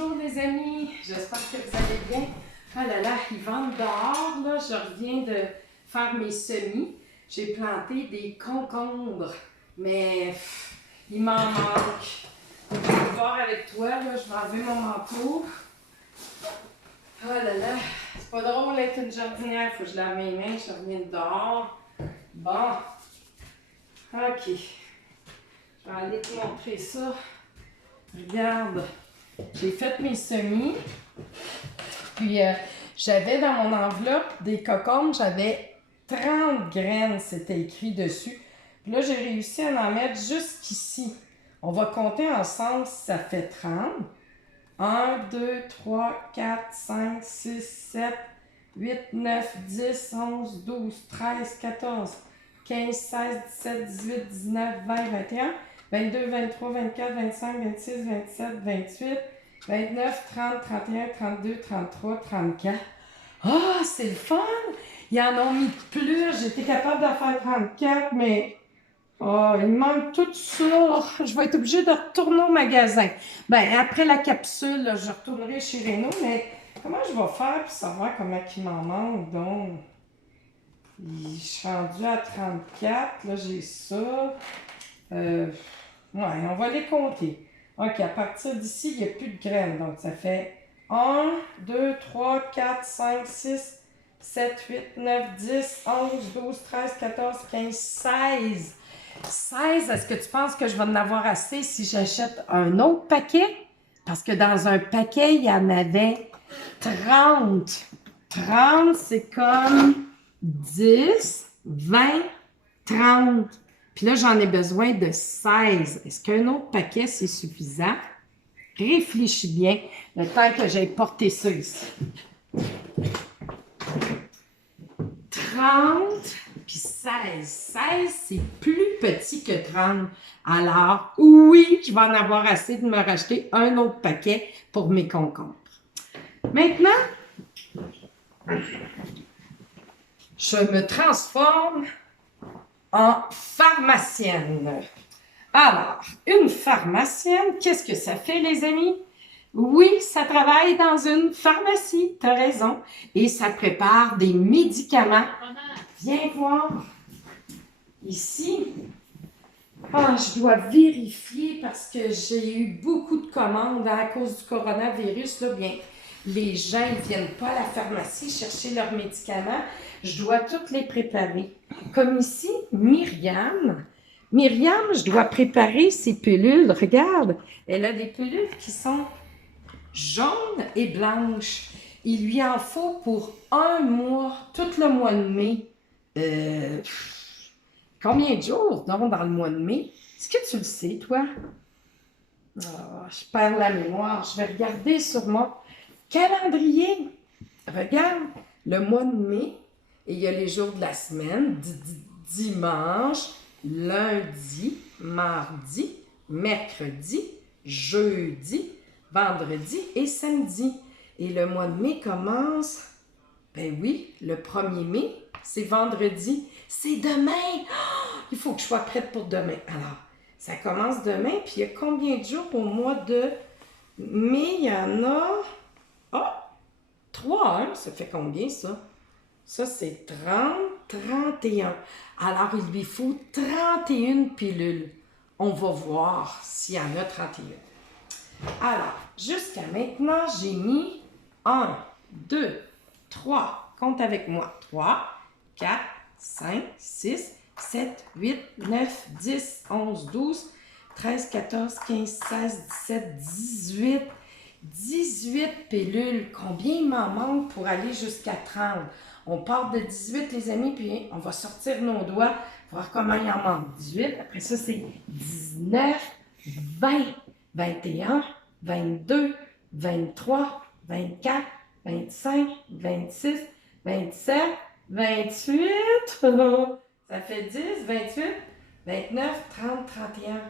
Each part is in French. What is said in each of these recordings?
Bonjour les amis, j'espère que vous allez bien. Ah là là, ils vendent dehors, là, je reviens de faire mes semis. J'ai planté des concombres, mais il m'en manque. Je vais voir avec toi, là, je vais enlever mon manteau. Ah là là, c'est pas drôle d'être une jardinière, il faut que je lave mes mains, je reviens de dehors. Bon, ok, je vais aller te montrer ça. Regarde. J'ai fait mes semis, puis j'avais dans mon enveloppe des cocombes, j'avais 30 graines, c'était écrit dessus. Puis là, j'ai réussi à en mettre jusqu'ici. On va compter ensemble si ça fait 30. 1, 2, 3, 4, 5, 6, 7, 8, 9, 10, 11, 12, 13, 14, 15, 16, 17, 18, 19, 20, 21, 22, 23, 24, 25, 26, 27, 28, 29, 30, 31, 32, 33, 34. Ah, c'est le fun! Ils en ont mis plus. J'étais capable de faire 34, mais oh, il me manque tout ça. Je vais être obligée de retourner au magasin. Ben, après la capsule, là, je retournerai chez Renault, mais comment je vais faire pour savoir comment il m'en manque, donc? Je suis rendue à 34, là, j'ai ça. Ouais, on va les compter. OK, à partir d'ici, il n'y a plus de graines. Donc, ça fait 1, 2, 3, 4, 5, 6, 7, 8, 9, 10, 11, 12, 13, 14, 15, 16. 16, est-ce que tu penses que je vais en avoir assez si j'achète un autre paquet? Parce que dans un paquet, il y en avait 30. 30, c'est comme 10, 20, 30. Puis là, j'en ai besoin de 16. Est-ce qu'un autre paquet, c'est suffisant? Réfléchis bien le temps que j'ai porté ça ici. 30 puis 16. 16, c'est plus petit que 30. Alors, oui, je vais en avoir assez de me racheter un autre paquet pour mes concombres. Maintenant, je me transforme en pharmacienne. Alors, une pharmacienne, qu'est-ce que ça fait, les amis? Oui, ça travaille dans une pharmacie, tu as raison. Et ça prépare des médicaments. Viens voir. Ici. Ah, je dois vérifier parce que j'ai eu beaucoup de commandes à cause du coronavirus. Là, bien, les gens ne viennent pas à la pharmacie chercher leurs médicaments. Je dois toutes les préparer. Comme ici, Myriam, je dois préparer ses pilules. Regarde, elle a des pilules qui sont jaunes et blanches. Il lui en faut pour un mois, tout le mois de mai. Combien de jours, donc, dans le mois de mai? Est-ce que tu le sais, toi? Oh, je perds la mémoire. Je vais regarder sur mon calendrier. Regarde, le mois de mai, et il y a les jours de la semaine, dimanche, lundi, mardi, mercredi, jeudi, vendredi et samedi. Et le mois de mai commence, ben oui, le 1er mai, c'est vendredi. C'est demain! Oh, il faut que je sois prête pour demain. Alors, ça commence demain, puis il y a combien de jours au mois de mai? Il y en a... Oh! 3, hein? Ça fait combien, ça? Ça, c'est 30, 31. Alors, il lui faut 31 pilules. On va voir s'il y en a 31. Alors, jusqu'à maintenant, j'ai mis 1, 2, 3. Compte avec moi. 3, 4, 5, 6, 7, 8, 9, 10, 11, 12, 13, 14, 15, 16, 17, 18. 18 pilules. Combien il m'en manque pour aller jusqu'à 30? On part de 18, les amis, puis on va sortir nos doigts, voir comment il en manque. 18, après ça, c'est 19, 20, 21, 22, 23, 24, 25, 26, 27, 28. Ça fait 10, 28, 29, 30, 31,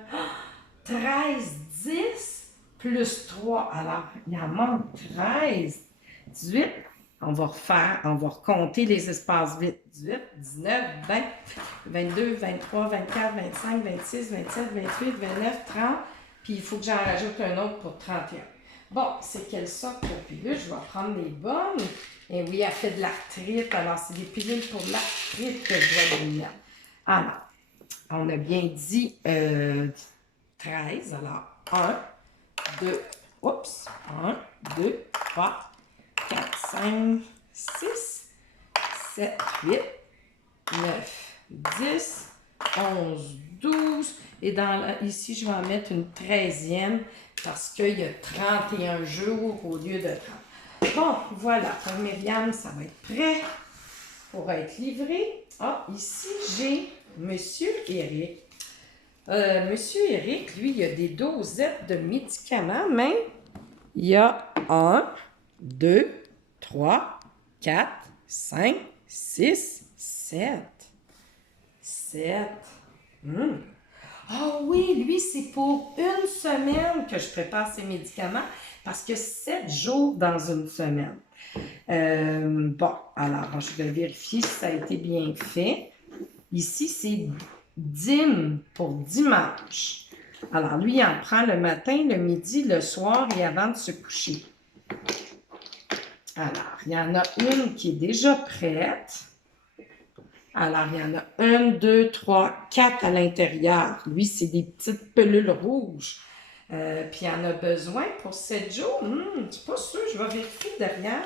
13, 10. Plus 3, alors il en manque 13. 18, on va recompter les espaces vides. 18, 19, 20, 22, 23, 24, 25, 26, 27, 28, 29, 30. Puis il faut que j'en rajoute un autre pour 31. Bon, c'est quelle sorte de pilule? Je vais prendre les bonnes. Et oui, elle fait de l'arthrite. Alors, c'est des pilules pour l'arthrite que je dois lui mettre. Alors, on a bien dit 13. Alors, 1, 2, oups, 1, 2, 3, 4, 5, 6, 7, 8, 9, 10, 11, 12. Et ici, je vais en mettre une 13e parce qu'il y a 31 jours au lieu de 30. Bon, voilà, pour Myriam, ça va être prêt pour être livré. Ah, ici, j'ai Monsieur Eric. Monsieur Eric, lui, il a des dosettes de médicaments, mais il y a 1, 2, 3, 4, 5, 6, 7. 7. Ah oui, lui, c'est pour une semaine que je prépare ces médicaments parce que 7 jours dans une semaine. Bon, alors, je vais vérifier si ça a été bien fait. Ici, c'est DIM pour dimanche. Alors, lui, il en prend le matin, le midi, le soir et avant de se coucher. Alors, il y en a une qui est déjà prête. Alors, il y en a 1, 2, 3, 4 à l'intérieur. Lui, c'est des petites pelules rouges. Puis, il en a besoin pour 7 jours. Je ne suis pas sûre, je vais vérifier derrière.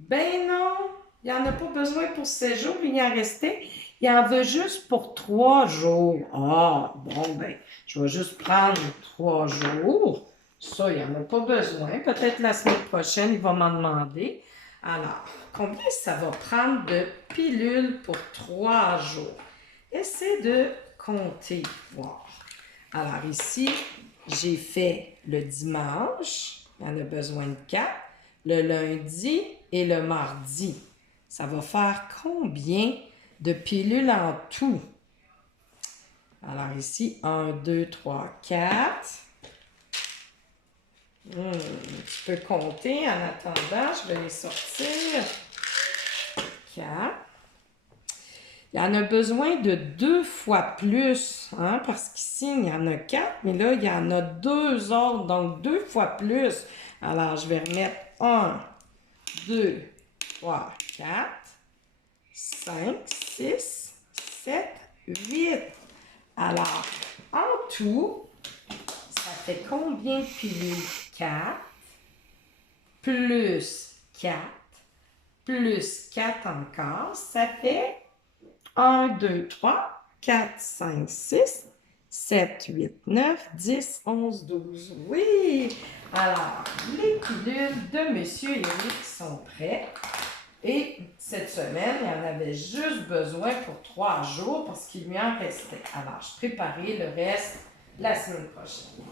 Ben non, il n'y en a pas besoin pour 7 jours, il y en restait. Il en veut juste pour 3 jours. Ah, bon, ben, je vais juste prendre 3 jours. Ça, il n'y en a pas besoin. Peut-être la semaine prochaine, il va m'en demander. Alors, combien ça va prendre de pilules pour 3 jours? Essaie de compter, voir. Alors ici, j'ai fait le dimanche. Il en a besoin de 4. Le lundi et le mardi. Ça va faire combien de pilules en tout? Alors ici, 1, 2, 3, 4. Tu peux compter en attendant, je vais les sortir. 4. Il y en a besoin de 2 fois plus, hein, parce qu'ici, il y en a 4, mais là, il y en a 2 autres, donc 2 fois plus. Alors, je vais remettre 1, 2, 3, 4, 5, 6, 7, 8. Alors, en tout, ça fait combien de pilules? 4 plus 4 plus 4 encore, ça fait 1, 2, 3, 4, 5, 6, 7, 8, 9, 10, 11, 12. Oui! Alors, les pilules de Monsieur Eric sont prêtes. Et cette semaine, il en avait juste besoin pour 3 jours parce qu'il lui en restait. Alors, je préparais le reste la semaine prochaine.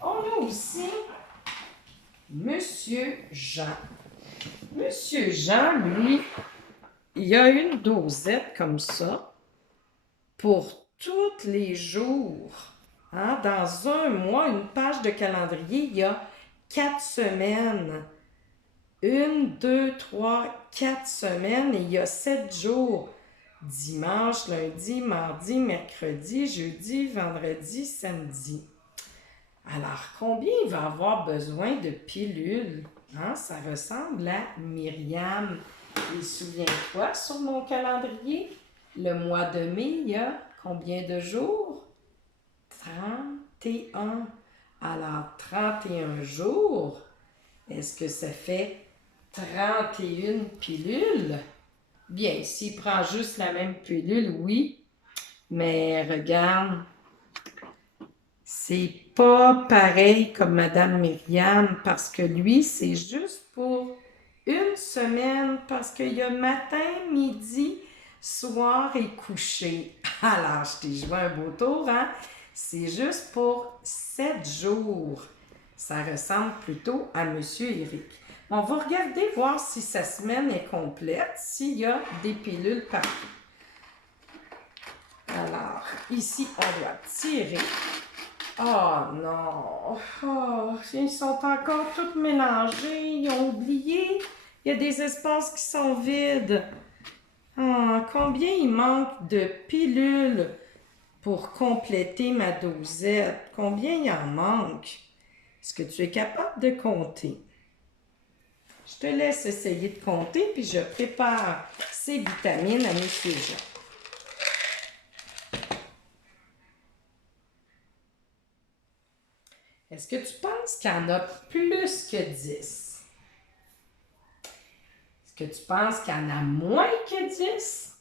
On a aussi Monsieur Jean. Monsieur Jean, lui, il a une dosette comme ça pour tous les jours. Hein? Dans un mois, une page de calendrier, il y a 4 semaines. 1, 2, 3, 4 semaines et il y a 7 jours. Dimanche, lundi, mardi, mercredi, jeudi, vendredi, samedi. Alors, combien il va avoir besoin de pilules? Hein? Ça ressemble à Myriam. Et souviens-toi, sur mon calendrier, le mois de mai, il y a combien de jours? 31. Alors, 31 jours, est-ce que ça fait 31 pilules? Bien, s'il prend juste la même pilule, oui. Mais regarde, c'est pas pareil comme Madame Myriam parce que lui, c'est juste pour une semaine parce qu'il y a matin, midi, soir et coucher. Alors, je t'ai joué un beau tour, hein? C'est juste pour 7 jours. Ça ressemble plutôt à Monsieur Eric. On va regarder, voir si sa semaine est complète, s'il y a des pilules partout. Alors, ici, on doit tirer. Oh non! Oh, ils sont encore tous mélangés. Ils ont oublié. Il y a des espaces qui sont vides. Oh, combien il manque de pilules pour compléter ma dosette? Combien il en manque? Est-ce que tu es capable de compter? Je te laisse essayer de compter, puis je prépare ces vitamines à Monsieur Jean. Est-ce que tu penses qu'il y en a plus que 10? Est-ce que tu penses qu'il y en a moins que 10?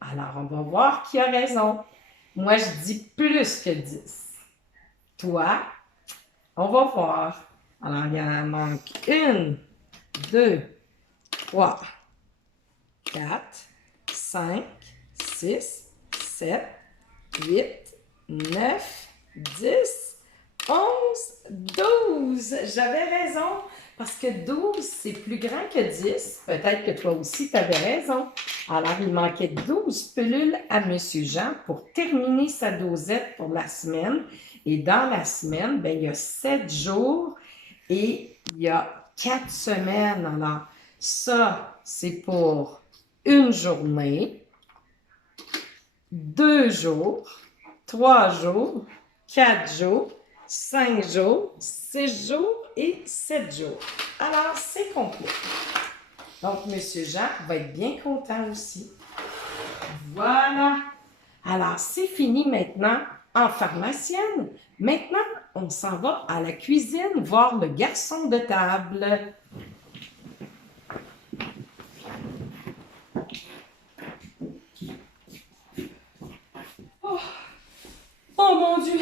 Alors, on va voir qui a raison. Moi, je dis plus que 10. Toi, on va voir. Alors, il y en manque 1, 2, 3, 4, 5, 6, 7, 8, 9, 10, 11, 12. J'avais raison, parce que 12, c'est plus grand que 10. Peut-être que toi aussi, tu avais raison. Alors, il manquait 12 pilules à M. Jean pour terminer sa dosette pour la semaine. Et dans la semaine, ben, il y a 7 jours et il y a 4 semaines. Alors, ça, c'est pour une journée, 2 jours, 3 jours, 4 jours, 5 jours, 6 jours et 7 jours. Alors, c'est complet. Donc, M. Jean va être bien content aussi. Voilà. Alors, c'est fini maintenant en pharmacienne. Maintenant, on s'en va à la cuisine voir le garçon de table. Oh mon Dieu!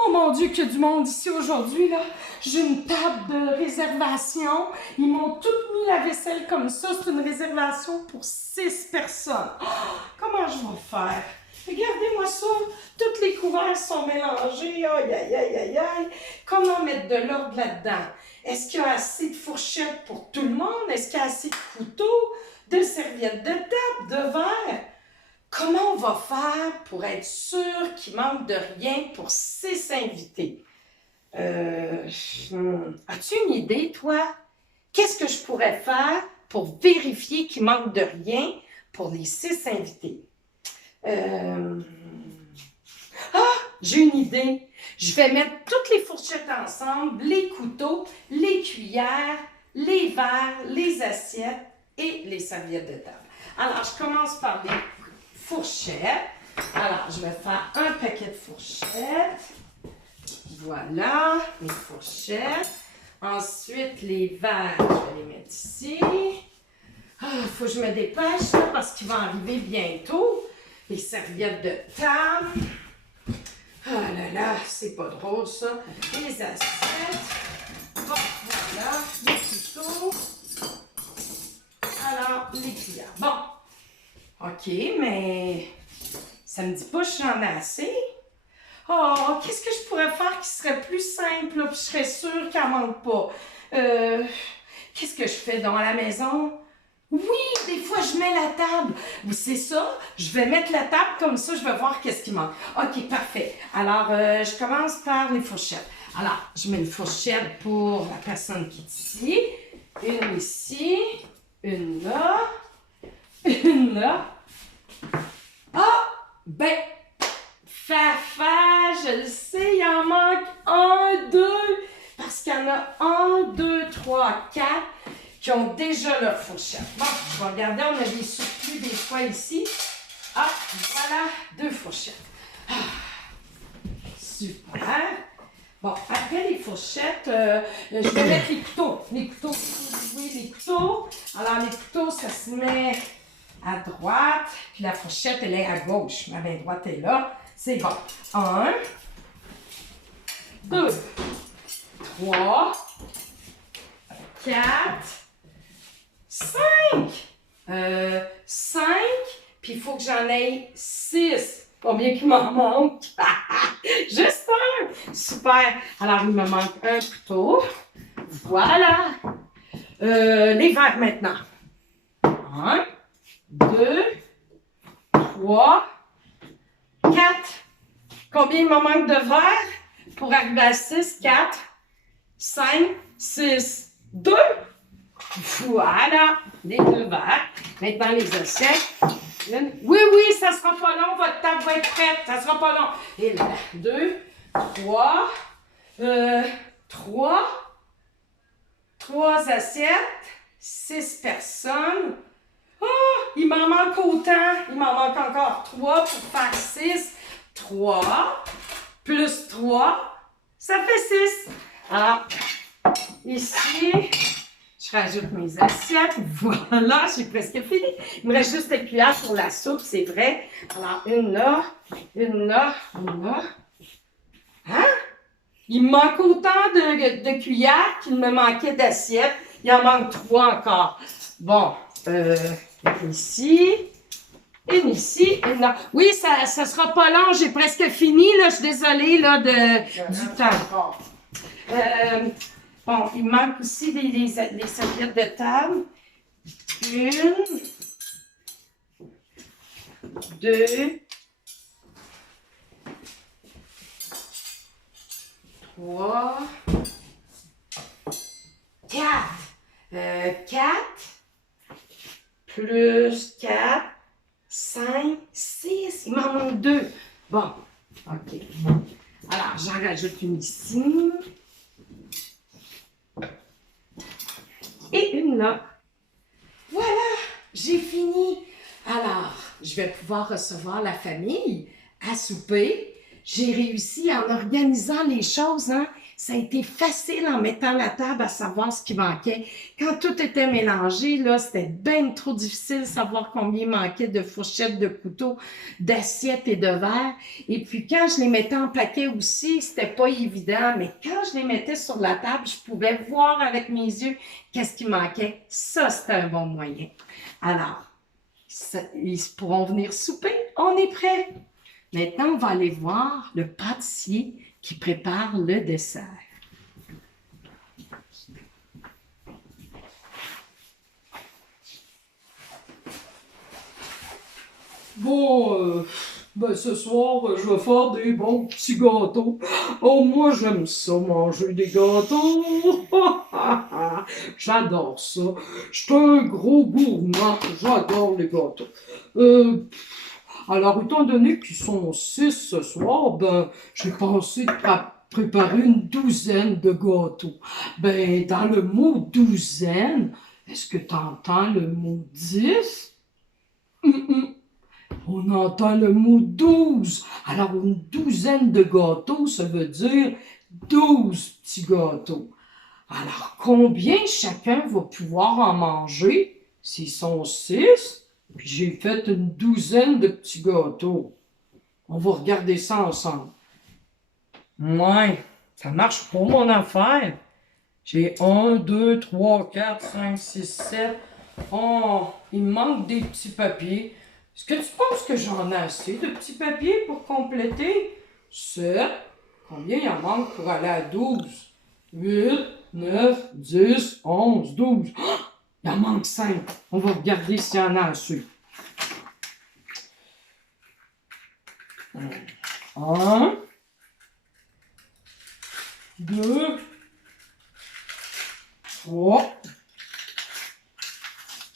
Oh mon Dieu, qu'il y a du monde ici aujourd'hui, là. J'ai une table de réservation. Ils m'ont toutes mis la vaisselle comme ça. C'est une réservation pour 6 personnes. Oh, comment je vais faire? Regardez-moi ça. Tous les couverts sont mélangés. Aïe, aïe, aïe, aïe, aïe. Comment mettre de l'ordre là-dedans? Est-ce qu'il y a assez de fourchettes pour tout le monde? Est-ce qu'il y a assez de couteaux, de serviettes de table, de verre? Comment on va faire pour être sûr qu'il manque de rien pour 6 invités? As-tu une idée, toi? Qu'est-ce que je pourrais faire pour vérifier qu'il manque de rien pour les 6 invités? J'ai une idée. Je vais mettre toutes les fourchettes ensemble, les couteaux, les cuillères, les verres, les assiettes et les serviettes de table. Alors, je commence par les fourchettes. Alors, je vais faire un paquet de fourchettes. Voilà, mes fourchettes. Ensuite, les verres, je vais les mettre ici. Il faut que je me dépêche là, parce qu'il va arriver bientôt. Les serviettes de table. Oh là là, c'est pas drôle ça. Les assiettes. Bon, voilà, les couteaux. Alors, les cuillères. Bon. OK, mais ça me dit pas que j'en ai assez. Oh, qu'est-ce que je pourrais faire qui serait plus simple, là, puis je serais sûre qu'elle ne manque pas? Qu'est-ce que je fais dans la maison? Oui, des fois, je mets la table. C'est ça, je vais mettre la table comme ça, je vais voir qu'est-ce qui manque. OK, parfait. Alors, je commence par les fourchettes. Alors, je mets une fourchette pour la personne qui est ici, une ici, une là, une là. Ah, ben, Fafa, je le sais, il en manque 1, 2, parce qu'il y en a 1, 2, 3, 4 qui ont déjà leur fourchette. Bon, je vais regarder, on a des surplus des fois ici. Ah, voilà, 2 fourchettes. Ah, super. Bon, après les fourchettes, je vais mettre les couteaux. Les couteaux, oui, les couteaux. Alors, les couteaux, ça se met à droite, puis la fourchette, elle est à gauche. Ma main droite est là. C'est bon. 1, 2, 3, 4, 5. 5, puis il faut que j'en aie 6. Combien qu'il m'en manque? Juste un! Super! Alors, il me manque un couteau. Voilà! Les verres maintenant. 1, 2, 3, 4. Combien il me manque de verres? Pour arriver à 6, 4, 5, 6, 2. Voilà, les 2 verres. Maintenant, les assiettes. Oui, oui, ça sera pas long. Votre table va être prête. Ça sera pas long. Et là, 2, 3, 3. 3 assiettes. 6 personnes. Ah, il m'en manque autant. Il m'en manque encore 3 pour faire 6. 3 plus 3, ça fait 6. Alors, ici, je rajoute mes assiettes. Voilà, j'ai presque fini. Il me reste juste la cuillère pour la soupe, c'est vrai. Alors, une là, une là, une là. Hein? Il me manque autant de cuillères qu'il me manquait d'assiettes. Il en manque 3 encore. Bon, ici, une ici, une là. Oui, ça sera pas long, j'ai presque fini, là. Je suis désolée, là, du temps. Bon, il manque aussi les serviettes de table. 1, 2, 3, 4. 4 plus 4, 5, 6. Il m'en manque 2. Bon, OK. Alors, j'en rajoute une ici. Et une là. Voilà, j'ai fini. Alors, je vais pouvoir recevoir la famille à souper. J'ai réussi en organisant les choses, hein. Ça a été facile en mettant la table à savoir ce qui manquait. Quand tout était mélangé, là, c'était bien trop difficile de savoir combien il manquait de fourchettes, de couteaux, d'assiettes et de verres. Et puis, quand je les mettais en plaquet aussi, c'était pas évident. Mais quand je les mettais sur la table, je pouvais voir avec mes yeux qu'est-ce qui manquait. Ça, c'était un bon moyen. Alors, ils pourront venir souper. On est prêts. Maintenant, on va aller voir le pâtissier qui prépare le dessert. Bon, ce soir, je vais faire des bons petits gâteaux. Oh, moi, j'aime ça, manger des gâteaux. J'adore ça. Je suis un gros gourmand. J'adore les gâteaux. Alors, étant donné qu'ils sont 6 ce soir, j'ai pensé de préparer une douzaine de gâteaux. Dans le mot douzaine, est-ce que tu entends le mot 10? On entend le mot 12. Alors, une douzaine de gâteaux, ça veut dire 12 petits gâteaux. Alors, combien chacun va pouvoir en manger s'ils sont 6? Puis j'ai fait une douzaine de petits gâteaux. On va regarder ça ensemble. Ouais, ça marche pas mon affaire. J'ai 1, 2, 3, 4, 5, 6, 7. Oh, il me manque des petits papiers. Est-ce que tu penses que j'en ai assez de petits papiers pour compléter? 7. Combien il en manque pour aller à 12? 8, 9, 10, 11, 12. Oh, il en manque 5. On va regarder s'il y en a assez. 1, 2, 3,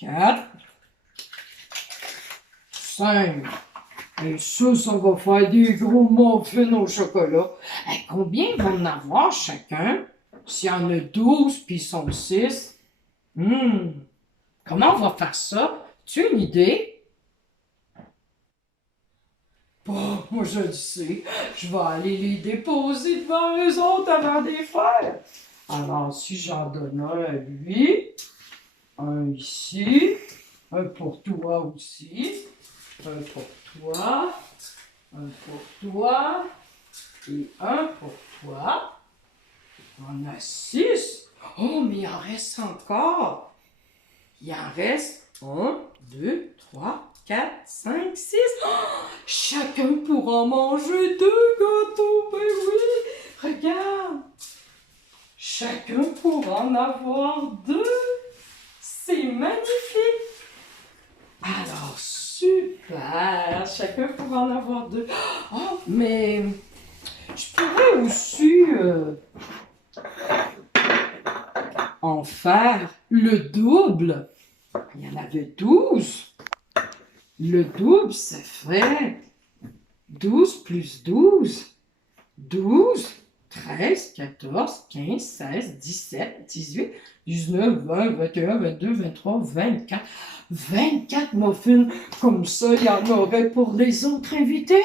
4, 5. Et ça va faire des gros muffins au chocolat. Et combien vont en avoir chacun? S'il y en a 12 puis ils sont 6. Comment on va faire ça? Tu as une idée? Bon, moi je le sais. Je vais aller les déposer devant eux autres avant de les faire. Alors, si j'en donne un à lui, un ici, un pour toi aussi, un pour toi, un pour toi et un pour toi. On a 6. Oh, mais il en reste encore. Il en reste 1, 2, 3, 4, 5, 6. Oh, chacun pourra manger 2 gâteaux. Ben oui, regarde. Chacun pourra en avoir 2. C'est magnifique. Alors, super. Chacun pourra en avoir 2. Oh, mais je pourrais aussi en faire le double. Il y en avait 12. Le double, ça ferait 12 plus 12. 12 13, 14, 15, 16, 17, 18, 19, 20, 21, 22, 23, 24. 24 muffins. Comme ça, il y en aurait pour les autres invités.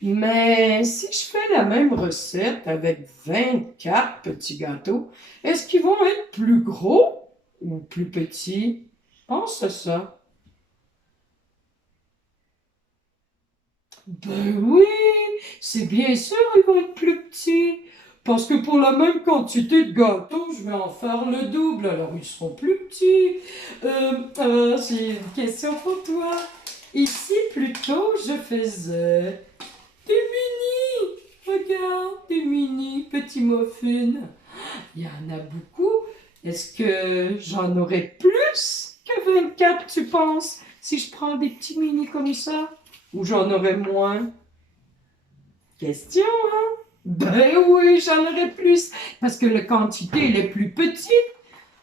Mais si je fais la même recette avec 24 petits gâteaux, est-ce qu'ils vont être plus gros ou plus petits? Pense à ça. Ben oui, c'est bien sûr, ils vont être plus petits. Parce que pour la même quantité de gâteaux, je vais en faire le double, alors ils seront plus petits. J'ai une question pour toi. Ici, plus tôt, je faisais des mini. Regarde, des mini petits muffins. Il y en a beaucoup. Est-ce que j'en aurai plus que 24, tu penses, si je prends des petits mini comme ça? Ou j'en aurai moins? Question, hein? Ben oui, j'en aurai plus, parce que la quantité, elle est plus petite.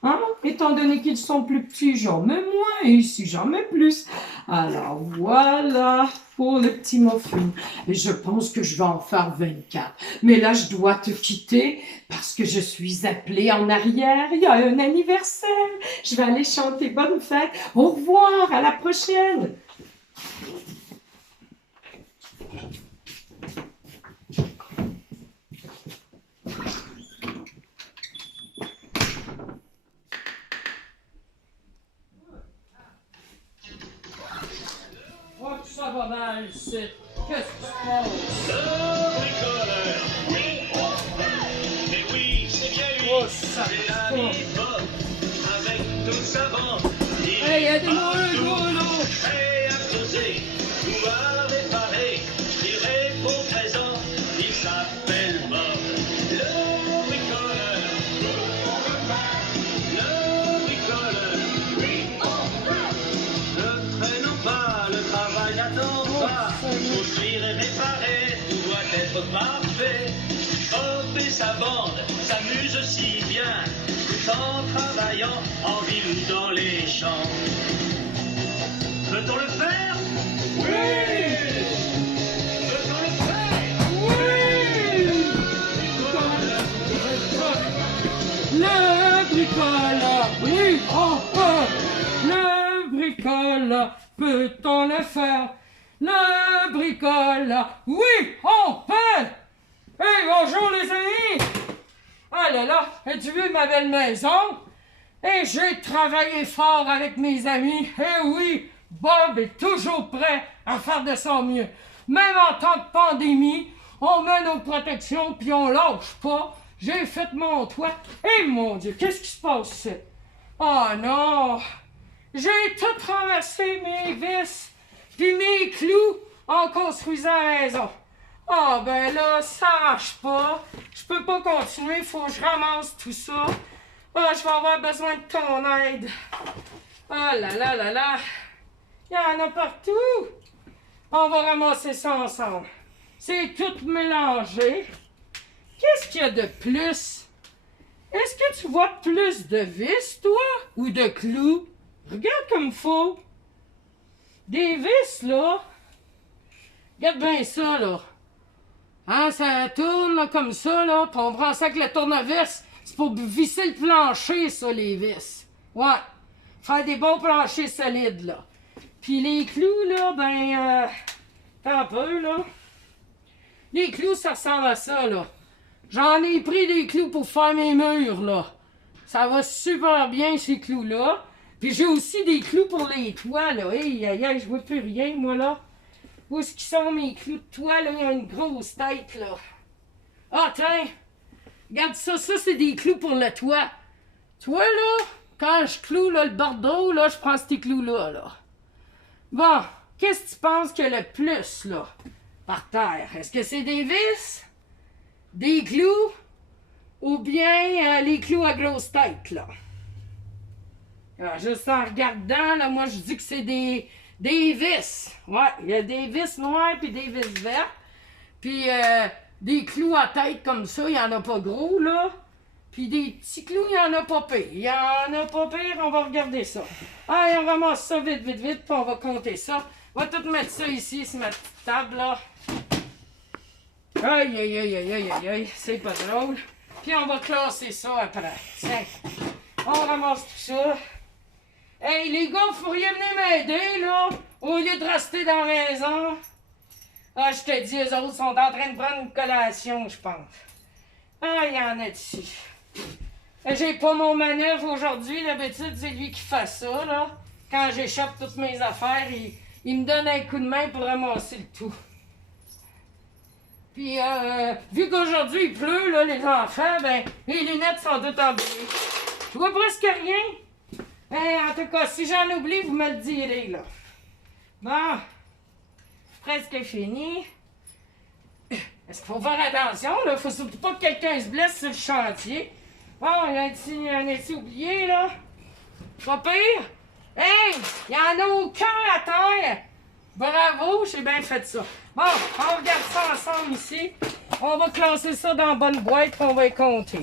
Hein? Étant donné qu'ils sont plus petits, j'en mets moins, et ici, j'en mets plus. Alors, voilà pour le petit muffin. Et je pense que je vais en faire 24. Mais là, je dois te quitter, parce que je suis appelée en arrière. Il y a un anniversaire. Je vais aller chanter bonne fête. Au revoir, à la prochaine. Oh, ça va mal, c'est... Qu'est-ce qui se passe? Le bricoleur, oui, mais oui, c'est bien lui, Oh, ça c'est va l'ami Bob, avec toute sa bande, il Hey, aidez-moi, partout, gros, prêt à causer, tout à réparer, il répond présent, il s'appelle Bob. Le bricoleur, oui, ne traînons pas, le travail n'attend pas. Construire et réparer, tout doit être parfait. Bob et sa bande s'amusent si bien, tout en travaillant en ville ou dans les champs. Peut-on le faire? Oui! Peut-on le faire? Le bricoleur, oui, oh, oh. Le bricoleur, peut-on le faire? Le bricoleur, oui, on peut. Hey, bonjour les amis. Ah là là, as-tu vu ma belle maison? Et j'ai travaillé fort avec mes amis. Eh oui, Bob est toujours prêt à faire de son mieux. Même en temps de pandémie, on met nos protections puis on lâche pas. J'ai fait mon toit. Eh mon Dieu, qu'est-ce qui se passe ici? Oh non! J'ai tout renversé mes vis puis mes clous en construisant la maison. Ah ben là, ça marche pas. Je peux pas continuer, faut que je ramasse tout ça. Ah, je vais avoir besoin de ton aide. Ah là là là là. Il y en a partout. On va ramasser ça ensemble. C'est tout mélangé. Qu'est-ce qu'il y a de plus? Est-ce que tu vois plus de vis, toi? Ou de clous? Regarde comme faut. Des vis, là. Regarde bien ça, là. Hein, ça tourne là, comme ça, là. Puis on prend ça avec le tournevis. C'est pour visser le plancher, ça, les vis. Ouais. Faire des bons planchers solides, là. Puis les clous, là, ben... Attends un peu, là. Les clous, ça ressemble à ça, là. J'en ai pris des clous pour faire mes murs, là. Ça va super bien, ces clous-là. Puis j'ai aussi des clous pour les toits, là. Hey, aïe, aïe, je vois plus rien, moi, là. Où est-ce qu'ils sont, mes clous de toit, là? Il y a une grosse tête, là. Ah, tiens! Regarde ça, ça, c'est des clous pour le toit. Tu vois, là, quand je cloue, là, le bordeaux, là, je prends ces clous-là, là. Bon, qu'est-ce que tu penses qu'il y a le plus, là, par terre? Est-ce que c'est des vis? Des clous? Ou bien les clous à grosse tête, là? Alors, juste en regardant, là, moi, je dis que c'est des vis. Ouais, il y a des vis noires puis des vis vertes. Puis des clous à tête comme ça, il n'y en a pas gros, là. Puis des petits clous, il n'y en a pas pire. Il y en a pas pire, on va regarder ça. Allez, on ramasse ça vite, vite, vite, puis on va compter ça. On va tout mettre ça ici, sur ma petite table, là. Aïe, aïe, aïe, aïe, aïe, aïe, aïe, c'est pas drôle. Puis on va classer ça après. Tiens, on ramasse tout ça. Hey, les gars, vous pourriez venir m'aider, là, au lieu de rester dans la maison. Ah, je te dis, eux autres sont en train de prendre une collation, je pense. Ah, il y en a ici. J'ai pas mon manœuvre aujourd'hui. D'habitude, c'est lui qui fait ça, là. Quand j'échappe toutes mes affaires, il me donne un coup de main pour ramasser le tout. Puis, vu qu'aujourd'hui il pleut, là, les enfants, ben, les lunettes sont toutes emballées. Je vois presque rien. Ben, en tout cas, si j'en oublie, vous me le direz, là. Bon, presque fini. Est-ce qu'il faut faire attention, là? Faut surtout pas que quelqu'un se blesse sur le chantier. Bon, il y a un petit oublié, là. Pas pire. Hey, il y en a aucun à terre. Bravo, j'ai bien fait ça. Bon, on regarde ça ensemble ici. On va classer ça dans la bonne boîte et on va y compter.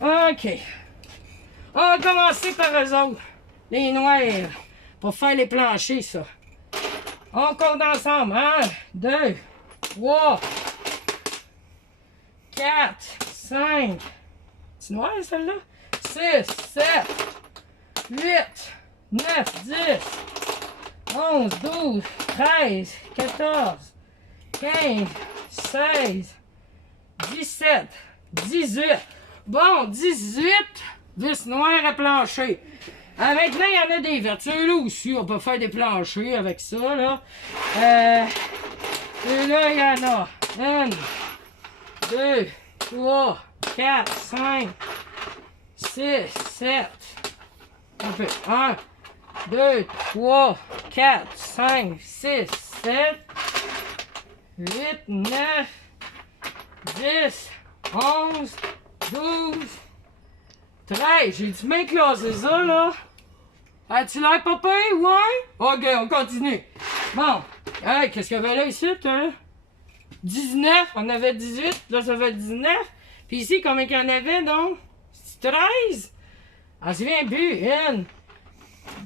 OK. On va commencer par eux autres. Les noirs. Pour faire les planchers, ça. On compte ensemble. 1, 2, 3, 4, 5. C'est noir, celle-là? 6, 7, 8, 9, 10. 11, 12, 13, 14, 15, 16, 17, 18. Bon, 18 vis noires à plancher. Maintenant, il y en a des vertus là aussi. On peut faire des planchers avec ça, là. Et là, il y en a 1, 2, 3, 4, 5, 6, 7. Un peu. 1, 2, 3, 4, 5, 6, 7, 8, 9, 10, 11, 12, 13. J'ai-tu bien classé ça, là? As-tu l'air pas pire? Ouais? OK, on continue. Bon. Hey, qu'est-ce qu'il y avait là ici, hein? 19. On avait 18. Là, ça fait 19. Puis ici, combien qu'il y en avait, donc? 13? Ah, c'est bien bu. 1,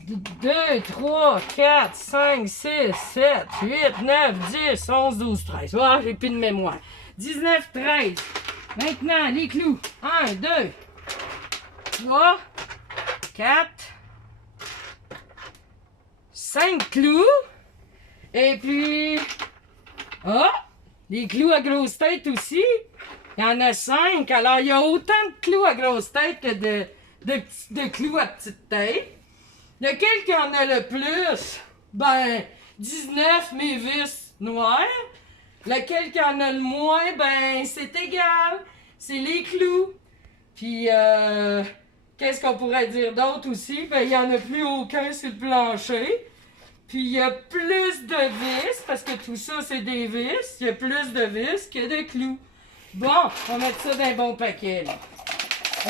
2, 3, 4, 5, 6, 7, 8, 9, 10, 11, 12, 13. Ah, j'ai plus de mémoire. 19, 13. Maintenant, les clous. 1, 2, 3, 4, 5 clous. Et puis... Ah! Les clous à grosse tête aussi. Il y en a 5. Alors, il y a autant de clous à grosse tête que de clous à petite tête. Lequel qui en a le plus? Ben, 19, mes vis noires. Lequel qui en a le moins? Ben, c'est égal. C'est les clous. Puis, qu'est-ce qu'on pourrait dire d'autre aussi? Ben, il n'y en a plus aucun sur le plancher. Puis, il y a plus de vis, parce que tout ça, c'est des vis. Il y a plus de vis que de clous. Bon, on va mettre ça dans un bon paquet, là.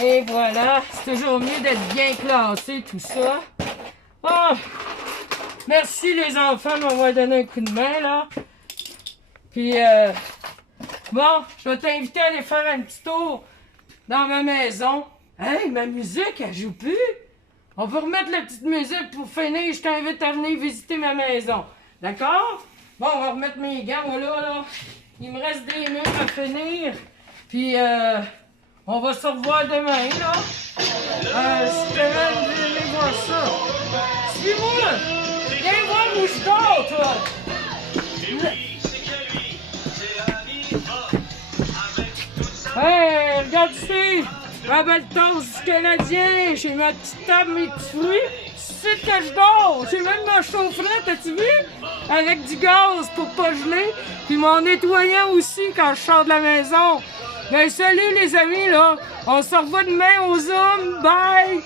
Et voilà, c'est toujours mieux d'être bien classé, tout ça. Oh, merci les enfants de m'avoir donné un coup de main, là. Puis, bon, je vais t'inviter à aller faire un petit tour dans ma maison. Hey, ma musique, elle joue plus. On va remettre la petite musique pour finir. Je t'invite à venir visiter ma maison. D'accord? Bon, on va remettre mes gants, voilà, là. Il me reste des murs à finir. Puis, on va se revoir demain, là. Steven, venez voir ça. Suis-moi! Viens voir où je dors, toi! Hey, regarde ici! Ma belle toast du Canadien! J'ai ma petite table, mes petits fruits. C'est que je dors! J'ai même ma chaufferette, as-tu vu? Avec du gaz pour pas geler. Puis mon nettoyant aussi quand je sors de la maison. Ben salut les amis, là! On se revoit demain au Zoom! Bye!